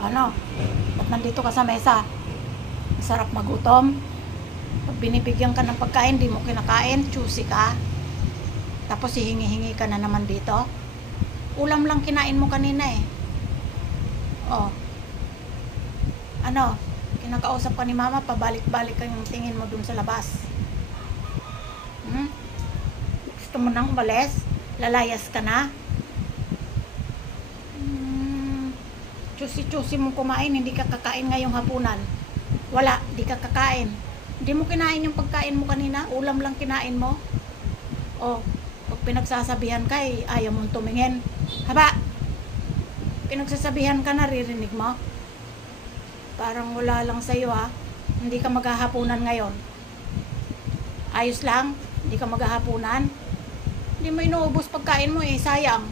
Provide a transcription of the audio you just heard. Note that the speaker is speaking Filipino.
Ano? Ba't nandito ka sa mesa? Masarap magutom. Pag binibigyan ka ng pagkain, di mo kinakain, choosy ka. Tapos hihingi-hingi ka na naman dito. Ulam lang kinain mo kanina eh. Oh. Ano? Kinakausap ka ni mama, pabalik-balik ka yung tingin mo dun sa labas. Gusto mo nang umalis? Lalayas ka na? Choosy-choosy mong kumain, hindi ka kakain ngayong hapunan. Wala, di ka kakain. Hindi mo kinain yung pagkain mo kanina, ulam lang kinain mo. Oh, pag pinagsasabihan ka, ayaw mong tumingin. Haba! Pinagsasabihan ka, naririnig mo? Parang wala lang sa'yo ha. Hindi ka maghahapunan ngayon. Ayos lang, hindi ka maghahapunan. Hindi mo inuubos pagkain mo sayang.